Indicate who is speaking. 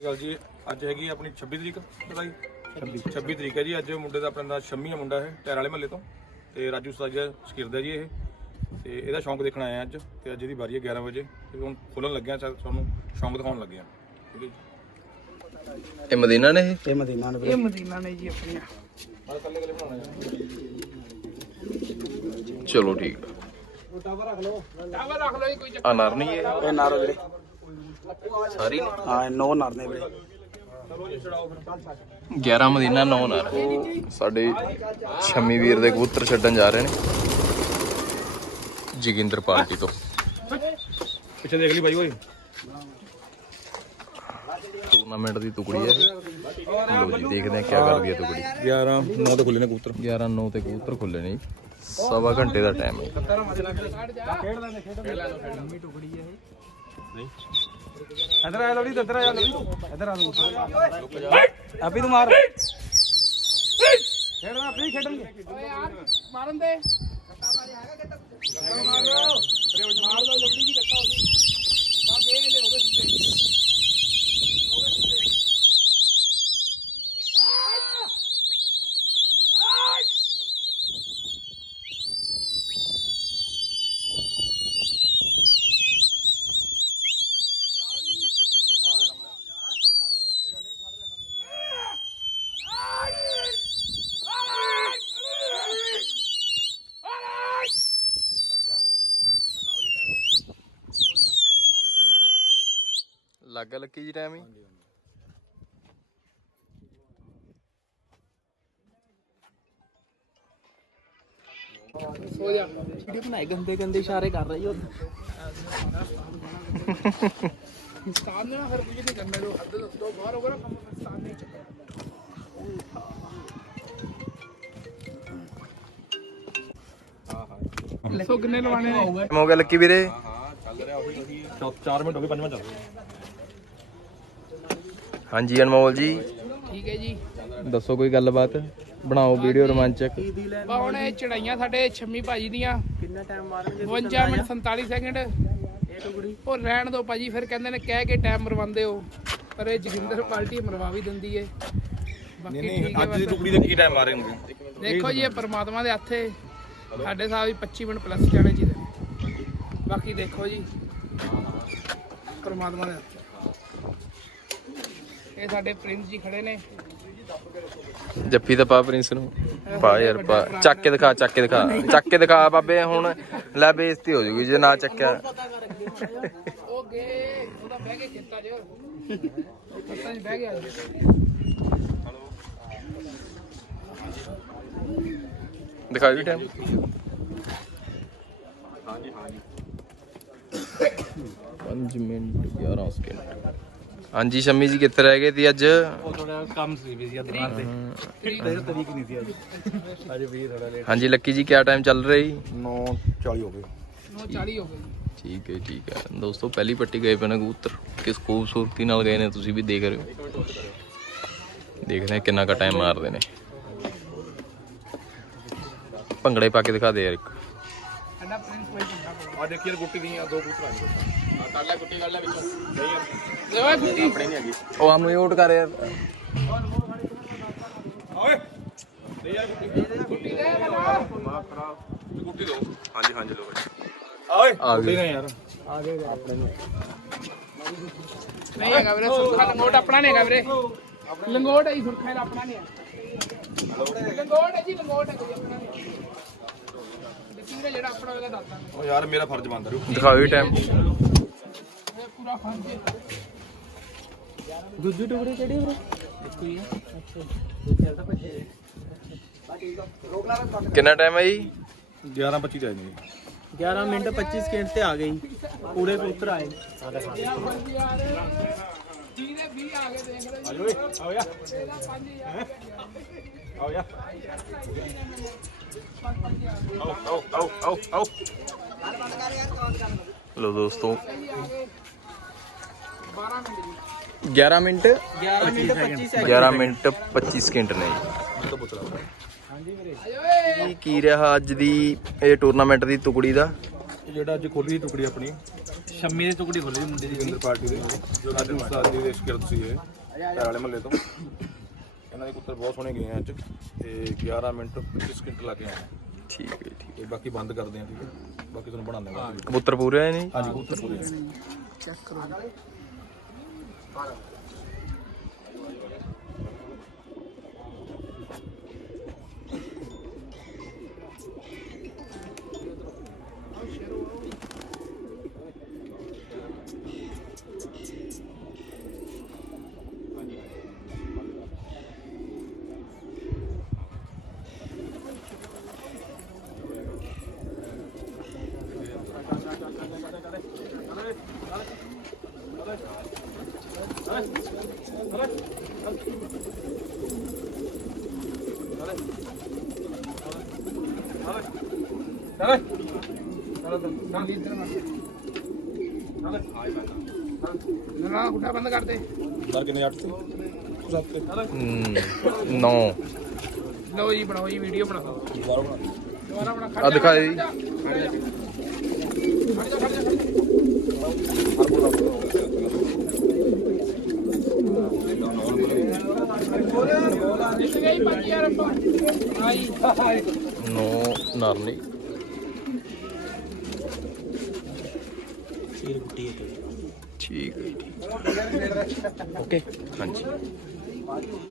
Speaker 1: ਗੱਲ ਜੀ ਅੱਜ ਹੈਗੀ ਆਪਣੀ 26 ਤਰੀਕ ਪਤਾ ਜੀ 26 ਤਰੀਕ ਹੈ ਜੀ। ਅੱਜ ਮੁੰਡੇ ਦਾ ਆਪਣਾ ਦਾ ਸ਼ੰਮੀ ਆ ਮੁੰਡਾ ਹੈ ਟੈਰ ਵਾਲੇ ਮਹੱਲੇ ਤੋਂ ਤੇ ਰਾਜੂ ਸਾਜਾ ਸ਼ਕਿਰਦਾ ਜੀ ਇਹ ਤੇ ਇਹਦਾ ਸ਼ੌਂਕ ਦੇਖਣ ਆਏ ਅੱਜ ਤੇ ਅੱਜ ਇਹਦੀ ਵਾਰੀ ਹੈ 11 ਵਜੇ ਤੇ ਹੁਣ ਖੋਲਣ ਲੱਗਿਆ ਤੁਹਾਨੂੰ ਸ਼ੌਂਕ ਦਿਖਾਉਣ ਲੱਗੇ ਆ। ਠੀਕ ਹੈ ਜੀ।
Speaker 2: ਇਹ ਮਦੀਨਾ ਨੇ
Speaker 3: ਇਹ ਮਦੀਨਾ ਨੇ ਜੀ ਆਪਣੀਆਂ
Speaker 1: ਆ ਕੱਲੇ ਕੱਲੇ ਬਣਾਉਣਾ ਹੈ।
Speaker 2: ਚਲੋ ਠੀਕ
Speaker 3: ਟਾਵਰ ਰੱਖ ਲਓ
Speaker 1: ਜੀ ਕੋਈ
Speaker 2: ਆ ਨਰ ਨਹੀਂ
Speaker 3: ਇਹ ਨਾਰੋ ਵੀਰੇ
Speaker 2: ਸਾਰੀ
Speaker 3: ਹਾਂ ਨੋ ਨਰ ਨੇ ਵੀਰੇ।
Speaker 1: ਚਲੋ ਜੀ ਛੜਾਓ ਫਿਰ
Speaker 2: 11 ਮਦੀਨਾ 9 ਨਰ ਸਾਡੇ ਸ਼ਮੀ ਵੀਰ ਦੇ ਕਬੂਤਰ ਛੱਡਣ ਜਾ ਰਹੇ ਨੇ ਜੋਗਿੰਦਰ ਪਾਰਟੀ ਤੋਂ।
Speaker 1: ਪਿੱਛੇ ਦੇਖ ਲਈ ਬਾਈ ਓਏ
Speaker 2: ਟੂਰਨਾਮੈਂਟ ਦੀ ਟੁਕੜੀ ਹੈ ਲੋ ਜੀ ਦੇਖਦੇ ਆ ਕੀ ਕਰਦੀ ਹੈ ਟੁਕੜੀ।
Speaker 1: 11 9 ਤੇ ਖੁੱਲੇ ਨੇ ਕਬੂਤਰ
Speaker 2: 11 9 ਤੇ ਕਬੂਤਰ ਖੁੱਲੇ ਨੇ ਸਵਾ ਘੰਟੇ ਦਾ ਟਾਈਮ ਹੈ।
Speaker 3: ਇਧਰ ਆ ਲਵਲੀ ਇਧਰ ਆ ਲਵਲੀ ਇਧਰ ਆ ਲਵਲੀ ਆਪੀ ਤੂੰ ਮਾਰ ਖੇਡਣਾ ਆਪੀ ਖੇਡਣਗੇ ਓਏ ਯਾਰ ਮਾਰਨ ਦੇ ਮਾਰ ਲਓ ਲਵਲੀ ਜੀ ਕੱਟਾ ਉਸੇ ਬਾ ਗਏ ਲੈ ਹੋ ਗਏ ਸਿੱਧੇ
Speaker 2: ਲੱਗਾ ਲੱਕੀ ਜੀ ਟਾਈਮ ਹੀ
Speaker 3: ਸੋ ਜਾ ਵੀਡੀਓ ਬਣਾਏ ਗੰਦੇ ਗੰਦੇ ਇਸ਼ਾਰੇ ਕਰ ਰਹੀ ਹੋ ਸਤਾਨ ਨੇ ਫਿਰ ਕੁਝ ਨਹੀਂ ਕਰਨਾ ਜੋ ਹੱਦ ਤੋਂ ਬਾਹਰ ਹੋਗਾ ਨਾ ਕੰਮ ਸਤਾਨ ਨਹੀਂ ਚੱਲਣਾ ਸੋ ਕਿੰਨੇ ਲਵਾਣੇ ਨੇ
Speaker 2: ਹੋ ਗਿਆ ਲੱਕੀ ਵੀਰੇ
Speaker 1: ਚੱਲ ਰਿਹਾ ਉਹੀ 4 ਮਿੰਟ ਹੋ ਗਏ 5 ਮਿੰਟ ਚੱਲ ਰਿਹਾ।
Speaker 2: ਹਾਂਜੀ ਅਨਮੋਲ ਜੀ
Speaker 3: ਠੀਕ ਹੈ ਜੀ
Speaker 2: ਦੱਸੋ ਕੋਈ ਗੱਲਬਾਤ ਬਣਾਓ ਵੀਡੀਓ ਰੋਮਾਂਚਕ।
Speaker 3: ਬਾ ਹੁਣ ਇਹ ਚੜਾਈਆਂ ਸਾਡੇ ਛੰਮੀ ਭਾਜੀ ਦੀਆਂ ਕਿੰਨਾ ਟਾਈਮ ਮਾਰਨਗੇ 52 ਮਿੰਟ 47 ਸੈਕਿੰਡ ਇਹ ਟੁਕੜੀ ਉਹ ਰਹਿਣ ਦੋ ਭਾਜੀ ਫਿਰ ਕਹਿੰਦੇ ਨੇ ਕਹਿ ਕੇ ਟਾਈਮ ਮਰਵਾਉਂਦੇ ਹੋ ਪਰ ਇਹ ਜੋਗਿੰਦਰ ਪਾਰਟੀ ਮਰਵਾ ਵੀ ਦਿੰਦੀ ਏ ਬਾਕੀ ਠੀਕ ਹੈ
Speaker 1: ਅੱਜ ਦੀ ਟੁਕੜੀ ਦਾ ਕੀ ਟਾਈਮ ਆ ਰਹੇ ਨੇ
Speaker 3: ਦੇਖੋ ਜੀ ਇਹ ਪਰਮਾਤਮਾ ਦੇ ਹੱਥੇ ਸਾਡੇ ਸਾਹਿਬ ਵੀ 25 ਮਿੰਟ ਪਲੱਸ ਜਾਣੇ ਚਾਹੀਦੇ ਨੇ ਬਾਕੀ ਦੇਖੋ ਜੀ ਪਰਮਾਤਮਾ ਦੇ ਹੱਥ ਇਹ ਸਾਡੇ ਪ੍ਰਿੰਸ ਜੀ ਖੜੇ ਨੇ
Speaker 2: ਜੱਫੀ ਤਾਂ ਪਾ ਪ੍ਰਿੰਸ ਨੂੰ ਪਾ ਯਾਰ ਪਾ ਚੱਕ ਕੇ ਦਿਖਾ ਚੱਕ ਕੇ ਦਿਖਾ ਚੱਕ ਕੇ ਦਿਖਾ ਬਾਬੇ ਹੁਣ ਲੈ ਬੇਇੱਜ਼ਤੀ ਹੋ ਜੂਗੀ ਜੇ ਨਾ ਚੱਕਿਆ।
Speaker 3: ਉਹ ਗਏ ਉਹਦਾ ਬਹਿ ਕੇ ਖੇਤਾਂ 'ਚ ਖੇਤਾਂ 'ਚ ਬਹਿ ਗਿਆ
Speaker 2: ਦਿਖਾ ਜੀ ਟਾਈਮ।
Speaker 1: ਹਾਂਜੀ ਹਾਂਜੀ
Speaker 2: 5 ਮਿੰਟ 11 ਸਕਿੰਟ। ਹਾਂਜੀ ਸ਼ਮੀ ਜੀ ਕਿੱਥੇ ਰਹਿ ਗਏ ਸੀ ਅੱਜ?
Speaker 3: ਉਹ ਥੋੜਾ ਕੰਮ ਸੀ ਵੀ ਸੀ ਦੁਕਾਨ ਤੇ ਤਰੀਕ ਨਹੀਂ ਸੀ ਅੱਜ ਵੀ ਥੋੜਾ ਲੇਟ।
Speaker 2: ਹਾਂਜੀ ਲੱਕੀ ਜੀ ਕਿਆ ਟਾਈਮ ਚੱਲ ਰਹੀ?
Speaker 1: 9:40 ਹੋ ਗਏ
Speaker 3: 9:40 ਹੋ ਗਏ
Speaker 2: ਠੀਕ ਹੈ ਦੋਸਤੋ ਪਹਿਲੀ ਪੱਟੀ ਗਏ ਪਏ ਨੇ ਕਬੂਤਰ ਕਿਸ ਖੂਬਸੂਰਤੀ ਨਾਲ ਗਏ ਨੇ ਤੁਸੀਂ ਵੀ ਦੇਖ ਰਹੇ ਹੋ। ਦੇਖਦੇ ਆ ਕਿੰਨਾ ਕੁ ਟਾਈਮ ਮਾਰਦੇ ਨੇ। ਭੰਗੜੇ ਪਾ ਕੇ ਦਿਖਾ ਦੇ ਯਾਰ ਇੱਕ।
Speaker 3: ਸਾਡਾ ਪ੍ਰਿੰਸ ਕੋਈ ਚੰਗਾ
Speaker 1: ਆ ਦੇਖੀਏ ਗੁੱਟੀ ਦੀਆਂ 2 ਕਬੂਤਰ ਆਏ ਕਰ ਲੈ ਗੁੱਟੀ ਕਰ ਲੈ ਵਿੱਚ ਨਹੀਂ
Speaker 3: ਲੈ ਓਏ ਗੁੱਟੀ
Speaker 1: ਆਪਣੇ ਨਹੀਂ ਹੈਗੀ
Speaker 2: ਉਹ ਅਨਮਿਊਟ ਕਰ ਯਾਰ।
Speaker 1: ਓਏ ਲੈ ਯਾਰ ਗੁੱਟੀ
Speaker 3: ਦੇ ਬਣਾ
Speaker 1: ਮਾਫ ਕਰਾ ਗੁੱਟੀ ਦੋ ਹਾਂਜੀ ਹਾਂਜੀ ਲੋ ਓਏ
Speaker 2: ਆ ਗਏ
Speaker 1: ਨੇ ਯਾਰ
Speaker 3: ਆ ਗਏ ਆਪਣੇ ਨੂੰ ਨਹੀਂ ਹੈਗਾ ਵੀਰੇ ਸੁਰਖਾ ਲੰਗੋਟ ਆਪਣਾ ਨਹੀਂ ਹੈਗਾ ਵੀਰੇ ਲੰਗੋਟ ਹੈ ਸੁਰਖਾ ਇਹਦਾ ਆਪਣਾ ਨਹੀਂ ਹੈ ਲੰਗੋਟ ਹੈ ਜੀ ਲੰਗੋਟ ਹੈ ਕੋਈ ਆਪਣਾ ਨਹੀਂ ਦੇਖੀਏ ਜਿਹੜਾ ਆਪਣਾ ਉਹਦਾ ਦੱਸਦਾ
Speaker 1: ਓ ਯਾਰ ਮੇਰਾ ਫਰਜ਼ ਬਣਦਾ ਰੂ
Speaker 2: ਦਿਖਾਓ ਜੀ ਟਾਈਮ।
Speaker 3: ਇਹ ਪੂਰਾ ਫਰਜ਼ ਹੈ ਦੂਜੀ ਟੁਕੜੀ ਕਿਹੜੀ ਵੀਰੇ ਇੱਕੋ ਹੀ ਹੈ ਅੱਛਾ ਦੂਜਾ ਤਾਂ ਭੱਜੇ
Speaker 2: ਕਿੰਨਾ ਟਾਈਮ ਹੈ ਜੀ?
Speaker 1: 11:25 ਤੇ ਆਏ ਨੇ
Speaker 3: 11 ਮਿੰਟ 25 ਸਕਿੰਟ ਤੇ ਆ ਗਈ ਪੂਰੇ ਕਬੂਤਰ ਆਏ ਜਿਹਨੇ 20 ਆ ਗਏ ਦੇਖ ਲੈ
Speaker 1: ਆਜੋ ਓਏ ਆਓ ਯਾ ਆਓ ਯਾ ਆਓ
Speaker 2: ਲੋ ਦੋਸਤੋ
Speaker 3: 12 ਮਿੰਟ ਜੀ
Speaker 2: 11 minute
Speaker 3: 11 minute 25 second
Speaker 2: 11 minute 25 second ਨੇ ਜੀ। ਕੀ ਰਿਹਾ ਅੱਜ ਦੀ ਇਹ ਟੂਰਨਾਮੈਂਟ ਦੀ ਟੁਕੜੀ ਦਾ?
Speaker 1: ਜਿਹੜਾ ਅੱਜ ਖੋਲੀ ਦੀ ਟੁਕੜੀ ਆਪਣੀ
Speaker 4: ਸ਼ੰਮੀ ਦੀ ਟੁਕੜੀ ਖੋਲੀ ਮੁੰਡੇ ਦੀ
Speaker 1: ਜੋਗਿੰਦਰ ਪਾਰਟੀ ਦੇ ਜੋ ਰਾਜੂ ਉਸਤਾਦ ਜੀ ਦੇ ਸ਼ਾਗਿਰਦ ਸੀ ਇਹ ਟੈਰ ਵਾਲੇ ਮਹੱਲੇ ਤੋਂ। ਇਹਨਾਂ ਦੇ ਪੁੱਤਰ ਬਹੁਤ ਸੋਹਣੇ ਗਏ ਆ ਅੱਜ ਤੇ 11 ਮਿੰਟ 25 ਸਕਿੰਟ ਲਾ ਕੇ ਆਏ ਆ।
Speaker 2: ਠੀਕ ਹੈ ਠੀਕ
Speaker 1: ਤੇ ਬਾਕੀ ਬੰਦ ਕਰਦੇ ਆ, ਠੀਕ ਹੈ, ਬਾਕੀ ਤੁਹਾਨੂੰ ਬਣਾਉਂਦੇ ਆ।
Speaker 2: ਕਬੂਤਰ ਪੂਰੇ ਆਏ ਨਹੀਂ
Speaker 1: ਹਾਂਜੀ ਕਬੂਤਰ ਪੂਰੇ ਆ।
Speaker 3: ਚੈੱਕ ਕਰੋ ਨਾ ਗੁੱਠਾ ਬੰਦ ਕਰ ਦੇ।
Speaker 1: ਦਰ ਕਿੰਨੇ 8 ਤੇ 7 ਤੇ
Speaker 2: 9
Speaker 3: ਲਓ ਜੀ ਬਣਾਓ ਜੀ ਵੀਡੀਓ ਬਣਾਓ
Speaker 1: ਦੁਬਾਰਾ ਬਣਾ
Speaker 3: ਦੁਬਾਰਾ ਬਣਾ
Speaker 2: ਆ ਦਿਖਾ ਜੀ
Speaker 3: ਜਿੱਤ ਗਈ 5000 ਰੁਪਏ ਆਈ
Speaker 2: 9 ਨਰਲੀ ਠੀਕ ਹੈ ਓਕੇ ਹਾਂਜੀ